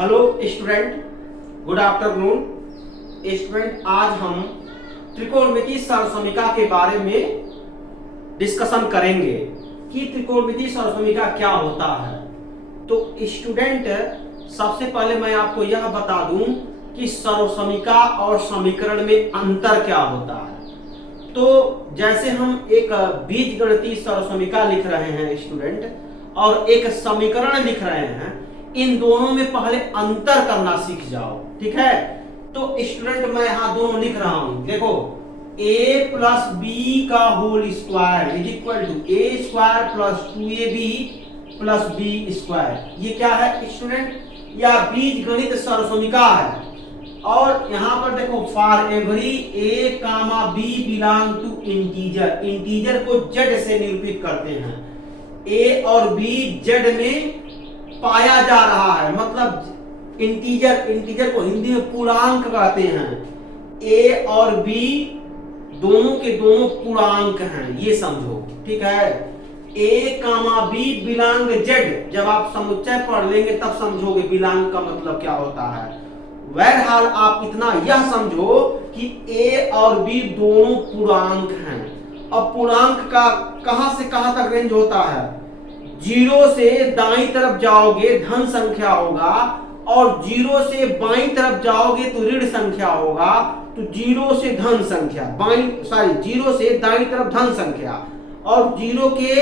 Hello student, good afternoon. Student, आज हम त्रिकोणमिति सरसमीका के बारे में डिस्कशन करेंगे कि त्रिकोणमिति सरसमीका क्या होता है। तो स्टूडेंट, सबसे पहले मैं आपको यह बता दूं कि सरसमीका और समीकरण में अंतर क्या होता है। तो जैसे हम एक बीजगणितीय सरसमीका लिख रहे हैं स्टूडेंट, और एक समीकरण लिख रहे हैं, इन दोनों में पहले अंतर करना सीख जाओ, ठीक है। तो स्टूडेंट, मैं यहां दोनों लिख रहा हूं, देखो a प्लस बी का whole square is equal to A square plus 2ab plus B square. ये क्या है स्टूडेंट? यह बीजगणित सरसमीका है। और यहां पर देखो, for every a comma b belong to integer, integer को z से निरूपित करते हैं। a और b z में पाया जा रहा है, मतलब इंटीजर को हिंदी में पूर्णांक कहते हैं। a और b दोनों के दोनों पूर्णांक हैं, ये समझो, ठीक है। a comma b belong z, जब आप समुच्चय पढ़ लेंगे तब समझोगे बिलोंग का मतलब क्या होता है। बहरहाल आप इतना यह समझो कि a और b दोनों पूर्णांक हैं। अब पूर्णांक का कहां से कहां तक रेंज होता है? 0 से दाईं तरफ जाओगे धन संख्या होगा, और 0 से बाईं तरफ जाओगे तो ऋण संख्या होगा। तो 0 से धन संख्या, 0 से दाईं तरफ धन संख्या, और 0 के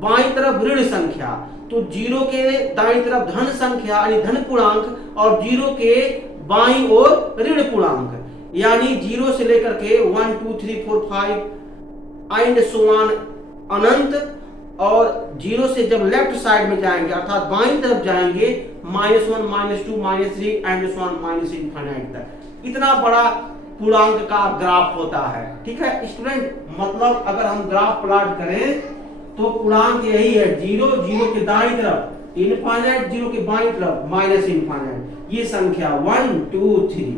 बाईं तरफ ऋण संख्या। तो 0 के दाईं तरफ धन संख्या यानी धन पूर्णांक, और 0 के बाईं ओर ऋण पूर्णांक, यानी 0 से लेकर के 1 2 3 4 5 एंड सो ऑन अनंत। और 0 से जब लेफ्ट साइड में जाएंगे अर्थात बाईं तरफ जाएंगे, -1 -2 -3 and so on minus infinite तक। इतना बड़ा पूर्णांक का ग्राफ होता है, ठीक है स्टूडेंट। मतलब अगर हम ग्राफ प्लॉट करें तो पूर्णांक यही है, 0 के दाईं तरफ इनफिनिट, 0 के बाईं तरफ माइनस इनफिनिट। ये संख्या 1 2 3,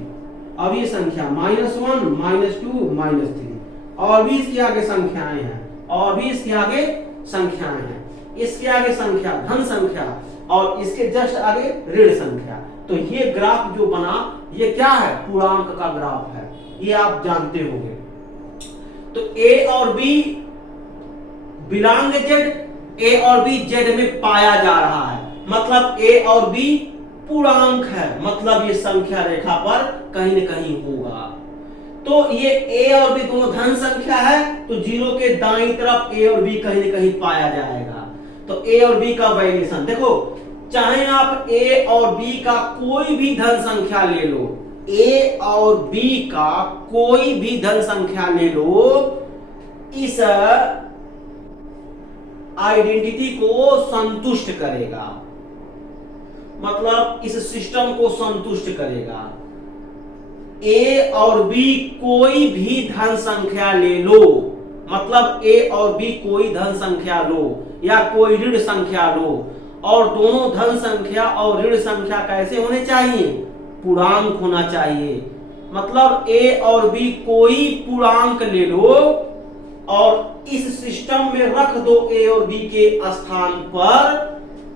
अब ये संख्या -1 -2 -3, और भी इसके आगे संख्याएं हैं, और भी इसके आगे संख्याएं हैं, इसके आगे संख्या धन संख्या, और इसके जस्ट आगे ऋण संख्या। तो ये ग्राफ जो बना, ये क्या है? पूर्णांक का ग्राफ है, ये आप जानते होंगे। तो a और b बिलोंग z, a और b z में पाया जा रहा है, मतलब a और b पूर्णांक है, मतलब ये संख्या रेखा पर कहीं न कहीं होगा। तो ये a और b दोनों धन संख्या है, तो 0 के दाईं तरफ a और b कहीं न कहीं पाया जाएगा। तो a और b का वैल्यूएशन देखो, चाहे आप a और b का कोई भी धन संख्या ले लो, a और b का कोई भी धन संख्या ले लो, इस आइडेंटिटी को संतुष्ट करेगा, मतलब इस सिस्टम को संतुष्ट करेगा। a और b कोई भी धन संख्या ले लो, मतलब a और b कोई धन संख्या लो या कोई ऋण संख्या लो, और दोनों धन संख्या और ऋण संख्या कैसे होने चाहिए? पूर्णांक होना चाहिए। मतलब a और b कोई पूर्णांक ले लो और इस सिस्टम में रख दो a और b के स्थान पर,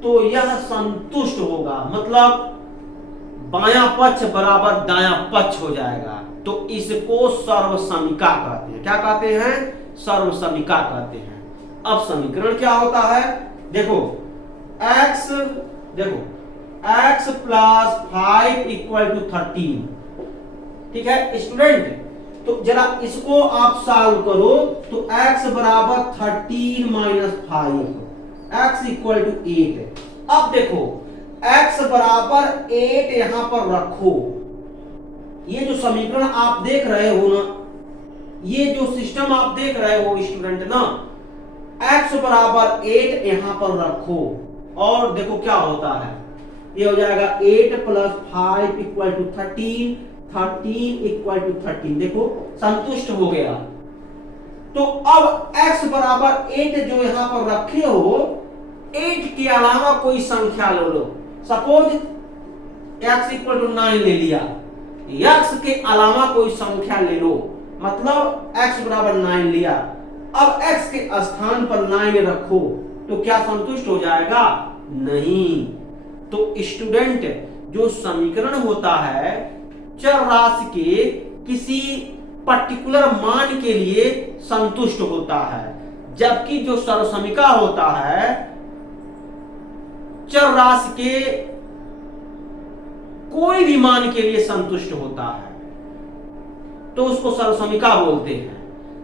तो यह संतुष्ट होगा, मतलब बायां पक्ष बराबर दायां पक्ष हो जाएगा। तो इसको सर्वसमीका कहते हैं। क्या कहते हैं? सर्वसमीका कहते हैं। अब समीकरण क्या होता है? देखो x प्लस 5 इक्वल टू 13, ठीक है स्टूडेंट। तो जरा इसको आप सॉल्व करो, तो x बराबर 13 माइनस 5, x इक्वल टू 8। अब देखो x बराबर 8 यहां पर रखो। ये जो समीकरण आप देख रहे हो ना, ये जो सिस्टम आप देख रहे हो स्टूडेंट ना, x बराबर 8 यहां पर रखो, और देखो क्या होता है। ये हो जाएगा 8 plus 5 equal to 13, 13 equal to 13, देखो संतुष्ट हो गया। तो अब x बराबर 8 जो यहां पर रखे हो, 8 के अलावा कोई संख्या ले लो। सपोज x इक्वल टू 9 ले लिया, x के अलावा कोई संख्या ले लो, मतलब x बराबर 9 लिया। अब x के स्थान पर 9 रखो, तो क्या संतुष्ट हो जाएगा? नहीं। तो स्टूडेंट, जो समीकरण होता है चर राशि के किसी पर्टिकुलर मान के लिए संतुष्ट होता है, जबकि जो सर्वसमीका होता है चर राशि के कोई भी मान के लिए संतुष्ट होता है, तो उसको सर्वसमीका बोलते हैं।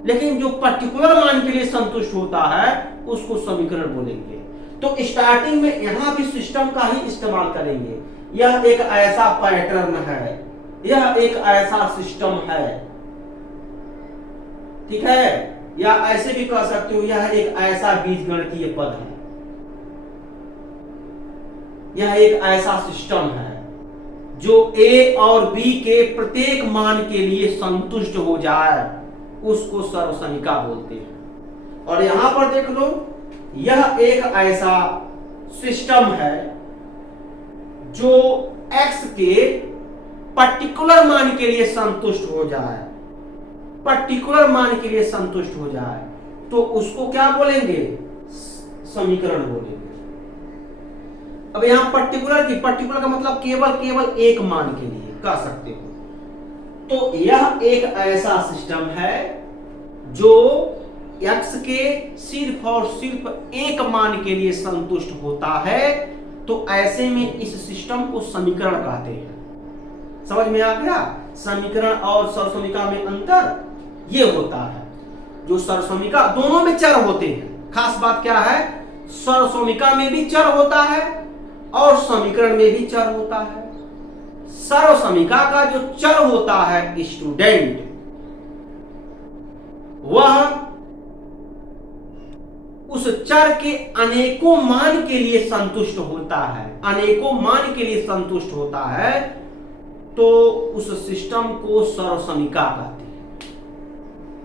लेकिन जो पर्टिकुलर मान के लिए संतुष्ट होता है उसको समीकरण बोलेंगे। तो स्टार्टिंग में यहां भी सिस्टम का ही इस्तेमाल करेंगे। यह एक ऐसा पैटर्न है, यह एक ऐसा सिस्टम है, ठीक है, या ऐसे भी कह सकते हो यह एक ऐसा बीजगणितीय पद है, यह एक ऐसा सिस्टम है जो ए और बी के प्रत्येक मान के लिए संतुष्ट हो जाए, उसको सर्वसमीका बोलते हैं। और यहां पर देख लो, यह एक ऐसा सिस्टम है जो x के पर्टिकुलर मान के लिए संतुष्ट हो जाए, पर्टिकुलर मान के लिए संतुष्ट हो जाए, तो उसको क्या बोलेंगे? समीकरण बोलेंगे। अब यहां पर्टिकुलर का मतलब केवल एक मान के लिए कह सकते हो। तो यह एक ऐसा सिस्टम है जो x के सिर्फ और सिर्फ एक मान के लिए संतुष्ट होता है, तो ऐसे में इस सिस्टम को समीकरण कहते हैं। समझ में आ गया? समीकरण और सर्वसमीका में अंतर ये होता है। जो सर्वसमीका दोनों में चर होते हैं, खास बात क्या है, सर्वसमीका में भी चर होता है और समीकरण में भी चर होता है। सर्वसमीका का जो चर होता है स्टूडेंट, वह उस चर के अनेकों मान के लिए संतुष्ट होता है, अनेकों मान के लिए संतुष्ट होता है, तो उस सिस्टम को सर्वसमीका कहते हैं।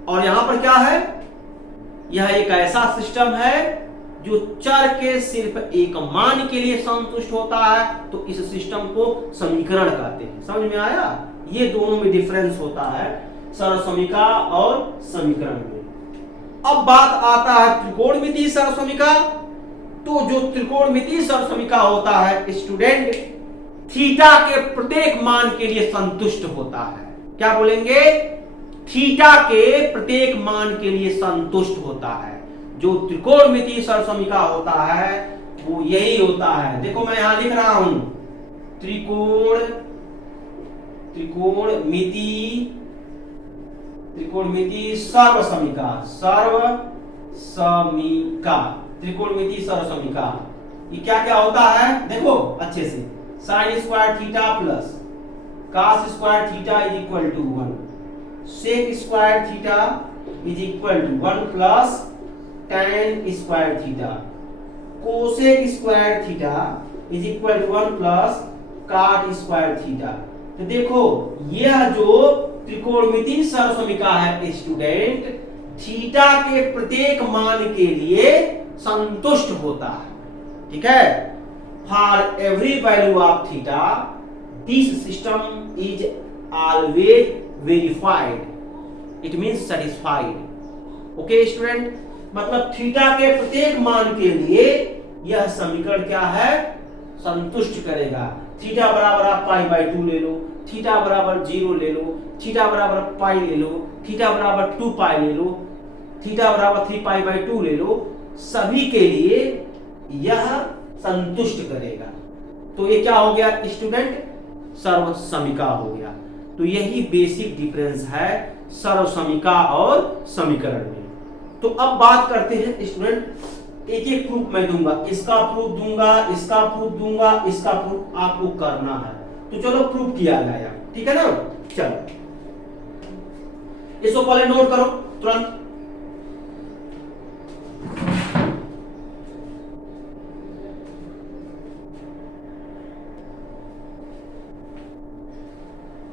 और यहां पर क्या है, यह एक ऐसा सिस्टम है जो चर के सिर्फ एक मान के लिए संतुष्ट होता है, तो इस सिस्टम को समीकरण कहते हैं। समझ में आया? ये दोनों में डिफरेंस होता है, सर्वसमीका और समीकरण में। अब बात आता है त्रिकोणमितीय सर्वसमीका। तो जो त्रिकोणमितीय सर्वसमीका होता है स्टूडेंट, थीटा के प्रत्येक मान के लिए संतुष्ट होता है। क्या बोलेंगे? थीटा के प्रत्येक मान के लिए संतुष्ट होता है। जो त्रिकोणमितीय सर्वसमीका होता है वो यही होता है। देखो मैं यहां लिख रहा हूं, त्रिकोणमितीय सर्वसमीका, त्रिकोणमितीय सर्वसमीका। ये क्या क्या होता है देखो अच्छे से, sine square theta plus cos square theta is equal to 1, sec square theta is equal to 1 plus tan square theta, cosec square theta is equal to 1 plus cot square theta. तो देखो यह जो त्रिकोणमितीय सर्वसमीका है स्टूडेंट, थीटा के प्रत्येक मान के लिए संतुष्ट होता है। ठीक है, for every value of theta this system is always verified, it means satisfied. Okay student, मतलब थीटा के प्रत्येक मान के लिए यह समीकरण क्या है, संतुष्ट करेगा। थीटा बराबर आप π/2 ले लो, थीटा बराबर 0 ले लो, थीटा बराबर पाई ले लो, थीटा बराबर 2π ले लो, थीटा बराबर 3π/2 ले लो, सभी के लिए यह संतुष्ट करेगा। तो ये क्या हो गया स्टूडेंट, सर्वसमीका हो गया। तो यही बेसिक डिफरेंस है सर्वसमीका और समीकरण में। तो अब बात करते हैं स्टूडेंट, एक एक प्रूफ मैं दूंगा, इसका प्रूफ दूंगा, इसका प्रूफ दूंगा, इसका प्रूफ आपको करना है। तो चलो प्रूफ किया जाएगा, ठीक है ना। चलो इसको पहले नोट करो तुरंत।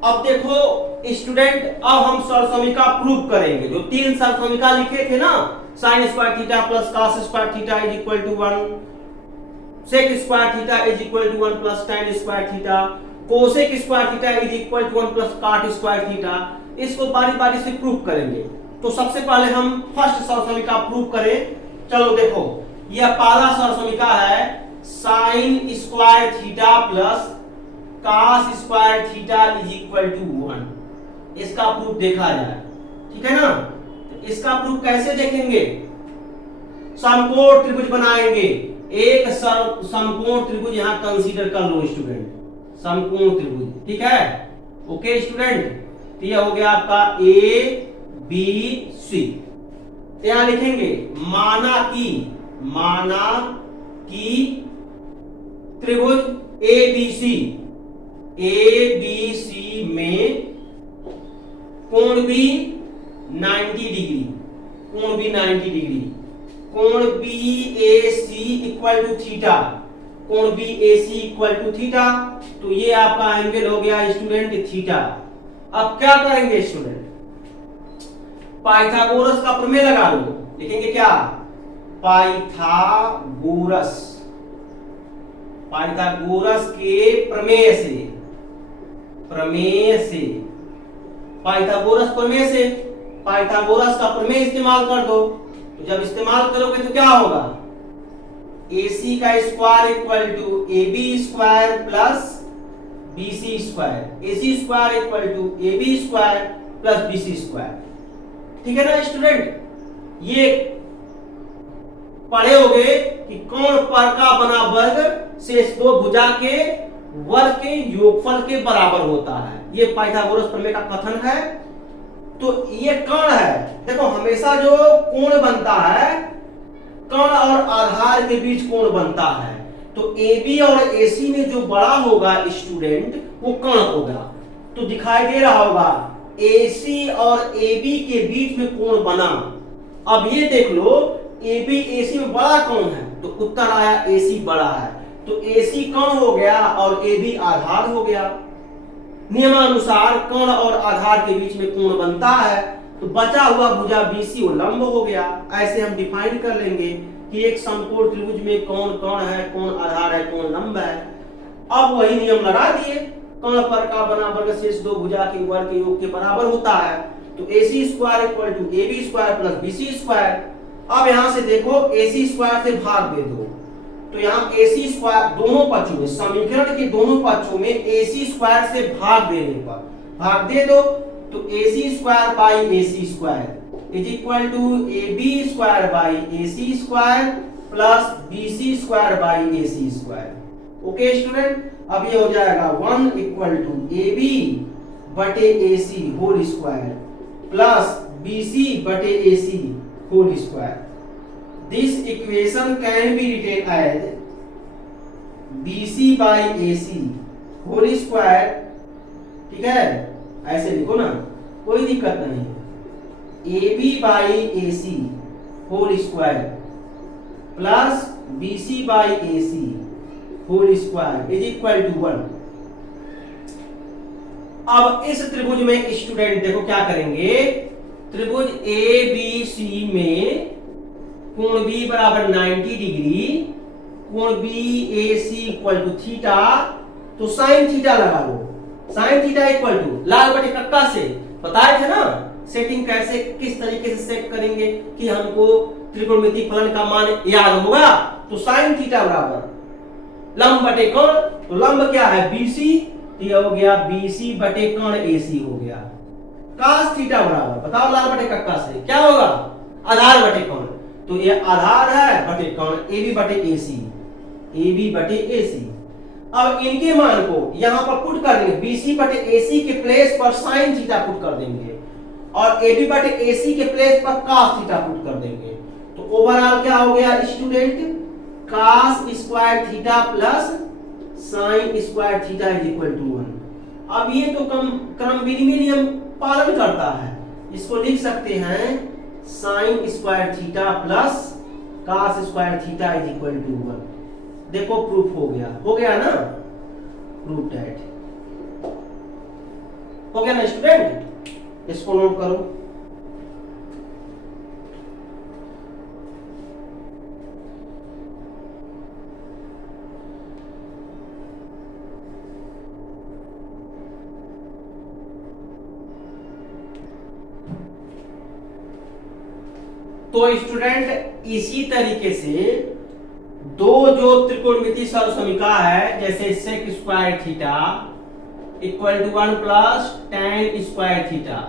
अब देखो स्टूडेंट, अब हम सर्वसमीका प्रूव करेंगे। जो तीन सर्वसमीका लिखे थे ना, sine square theta plus cos square theta is equal to 1, sec square theta is equal to 1 plus tan square theta, cosec square theta is equal to 1 plus cot square theta, इसको बारी बारी से प्रूव करेंगे। तो सबसे पहले हम first सर्वसमीका prove करें। चलो देखो, यह पहला सर्वसमीका है sine square theta plus cos square theta is equal to 1। इसका प्रूफ देखा जाए, ठीक है ना। तो इसका प्रूफ कैसे देखेंगे? समकोण त्रिभुज बनाएंगे। एक समकोण त्रिभुज यहां कंसीडर कर लो स्टूडेंट, समकोण त्रिभुज, ठीक है। ओके स्टूडेंट, तो यह हो गया आपका ए बी सी। यहां लिखेंगे माना कि त्रिभुज ए बी सी में कोण भी 90 डिग्री, कोण भी 90 डिग्री, कोण B A C equal to theta, कोण B A C equal to theta. तो ये आपका एंगल हो गया स्टूडेंट थीटा। अब क्या करेंगे स्टूडेंट? पाइथागोरस का प्रमेय लगा लो। लिखेंगे क्या? पाइथागोरस के प्रमेय से, पाइथागोरस का प्रमेय इस्तेमाल कर दो। तो जब इस्तेमाल करोगे तो क्या होगा? AC का square equal to AB square plus BC square, AC square equal to AB square plus BC square, ठीक है ना स्टूडेंट। ये पढ़े होगे कि कोण पर का बना वर्ग शेष दो भुजा के वर्ग के योगफल के बराबर होता है। ये पाइथागोरस प्रमेय का कथन है। तो ये कण है, देखो हमेशा जो कोण बनता है, कण और आधार के बीच कोण बनता है। तो AB और AC में जो बड़ा होगा स्टूडेंट वो कण होगा। तो दिखाई दे रहा होगा AC और AB के बीच में कोण बना। अब ये देख लो AB AC में बड़ा कौन है? तो उत्तर आया AC बड़ा है। तो AC कण हो गया और AB आधार हो गया। नियमानुसार कण और आधार के बीच में कोण बनता है, तो बचा हुआ भुजा BC वो लंब हो गया। ऐसे हम डिफाइन कर लेंगे कि एक समकोण त्रिभुज में कौन कण है, कौन आधार है, कौन लंब है। अब वही नियम लगा दिए, कण पर का बना वर्ग शेष दो भुजा के वर्ग के योग के बराबर होता है। तो AC square equal to AB square plus BC square. अब यहां से देखो AC स्क्वायर से भाग दे दो, तो यहाँ AC स्क्वायर दोनों पक्षों में, समीकरण के दोनों पक्षों में AC स्क्वायर से भाग देने पर भाग दे दो, तो AC square by AC square is equal to AB square by AC square plus BC square by AC square. Okay student, अब ये हो जाएगा 1 इक्वल टू AB बटे AC whole square plus BC बटे AC whole square. This equation can be written as BC by AC whole square, ठीक है, ऐसे लिखो ना, कोई दिक्कत नहीं। AB by AC whole square plus BC by AC whole square is equal to 1। अब इस त्रिभुज में स्टूडेंट देखो क्या करेंगे, त्रिभुज ABC में कोण B बराबर 90 डिग्री, कोण BAC इक्वल टू थीटा, तो साइन थीटा लगा लो। साइन थीटा इक्वल टू लाल बटे कक्का से बताए थे ना सेटिंग कैसे, किस तरीके से सेट करेंगे कि हमको त्रिकोणमितीय फलन का मान याद होगा। तो साइन थीटा बराबर लंब बटे कोण, तो लंब क्या है BC, तो यह हो गया BC बटे कोण AC हो गया। cos थीटा बराबर बताओ लाल बटे कक्का से क्या होगा, आधार बटे कोण, तो ये आधार है बटे कोण AB बटे AC। अब इनके मान को यहां पर पुट कर देंगे, BC बटे AC के प्लेस पर sin थीटा पुट कर देंगे और AB बटे AC के प्लेस पर cos थीटा पुट कर देंगे। तो ओवरऑल क्या हो गया student, cos square theta plus sin square theta is equal to 1। अब ये तो क्रम विनिमय नियम पालन करता है, इसको लिख सकते हैं sin square theta plus cos square theta is equal to 1। देखो प्रूफ हो गया ना, प्रूफ दैट हो गया ना स्टूडेंट, इसको नोट करो। तो स्टूडेंट इसी तरीके से दो जो त्रिकोणमितीय सरल समीकरण है, जैसे sec square theta equal to 1 plus tan square theta,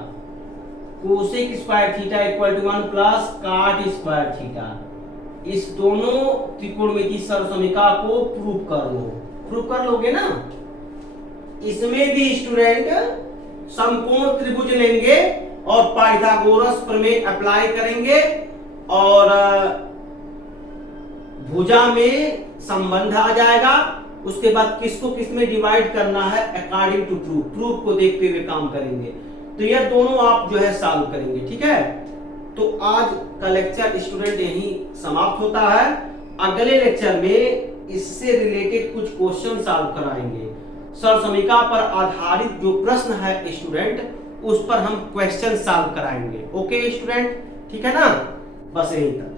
cosec square theta equal to 1 plus cot square theta. इस दोनों त्रिकोणमितीय सर्वसमीका को प्रूव कर लो। प्रूव कर लोगे ना? इसमें भी स्टूडेंट समकोण त्रिभुज लेंगे और पाइथागोरस प्रमेय अप्लाई करेंगे और भुजा में संबंध आ जाएगा। उसके बाद किसको किस में डिवाइड करना है अकॉर्डिंग टू प्रूफ, प्रूफ को देखते हुए काम करेंगे। तो ये दोनों आप जो है सॉल्व करेंगे, ठीक है। तो आज का लेक्चर स्टूडेंट यही समाप्त होता है। अगले लेक्चर में इससे रिलेटेड कुछ क्वेश्चन सॉल्व कराएंगे। सर्वसमीका पर आधारित जो प्रश्न है स्टूडेंट, उस पर हम क्वेश्चन सॉल्व कराएंगे। ओके स्टूडेंट, ठीक है ना? बस यही तक।